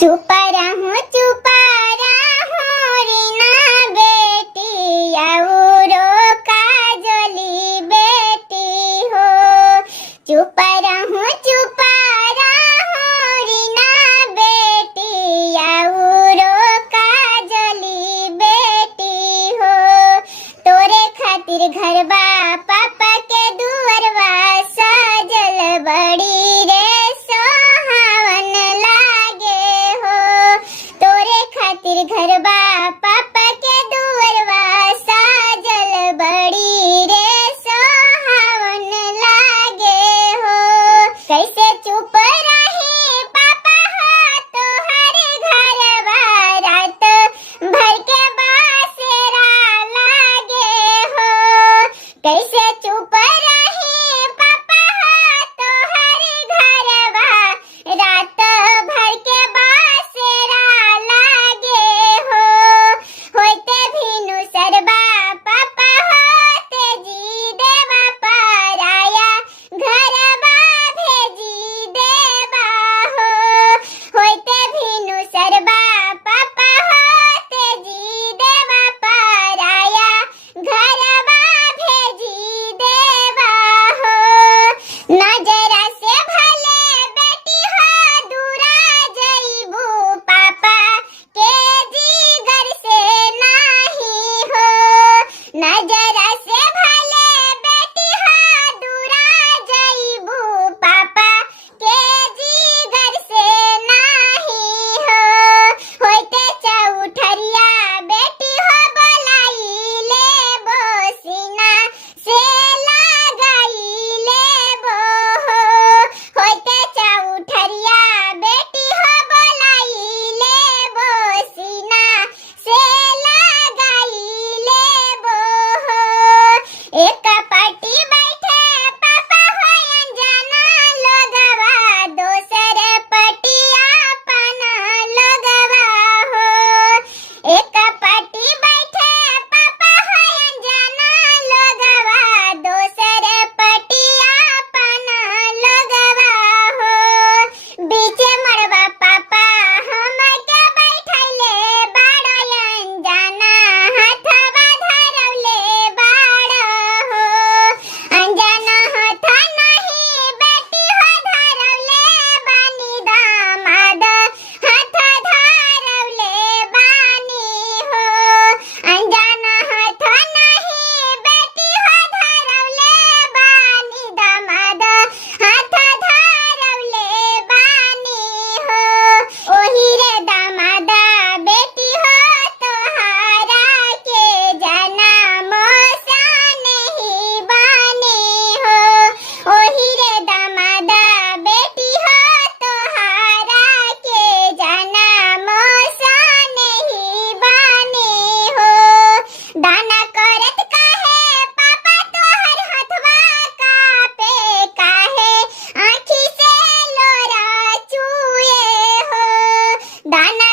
चुप रहूं रीना बेटी औरो काजली बेटी हो। चुप रहूं रीना बेटी औरो काजली बेटी हो। तोरे खातिर घरबा पापा के दुअरवा सजल बड़ी रे सोहावन लागे हो। तोरे खातिर घरबा पापा के दुअरवा सजल बड़ी रे सोहावन लागे हो। कैसे चुप रही पापा हो तोहरे घरवा रात भर के बासेरा लागे हो। कैसे चुप रही पापा हो तोहरे घरवा रात भर के बासेरा लागे हो। होते भीनु सरबा पापा होते जी देवा पराया घरबा भेजी देवा हो। होते भीनु सरबा पापा होते जी देवा पराया घरबा भेजी देवा हो। नजरा से भले बेटी हो दूरा जइबू पापा के जिगर से नाही हो। नजरा से भले बेटी हो दूरा जइबू पापा के जिगर से नाही हो। होते चौठरिया बेटी हो बोलाई लेबो सीना से लगाई लेबो हो। होते चौठरिया बेटी हो बोलाई लेबो सीना से लगाई लेबो हो। एक पाटी बैठे पापा हो अनजाना लोगवा दोसर पटिया अपना लोगवा हो। एक पाटी बैठे पापा हो अनजाना लोगवा दोसर पटिया अपना लोगवा हो। बीचे मरवा पापा हमके बैठैले बाड़ो अनजाना हथवा धरौले बाड़ो हो। अनजाना हथ नहीं बेटी हो धरौले बानी दामाद हथ धरौले बानी हो। अनजाना हथ नहीं बेटी हो धरौले बानी दामाद हाथ धरौले बानी हो। ओही रे दामादा बेटी हो तोहारा के जनम सा नहीं बानी हो। ओही रे दामादा बेटी हो तोहारा के जनम सा नहीं बानी हो। दाना करत काहे पापा तोहर हथवा कापे काहे आँखी से लोरा चुए हो। दाना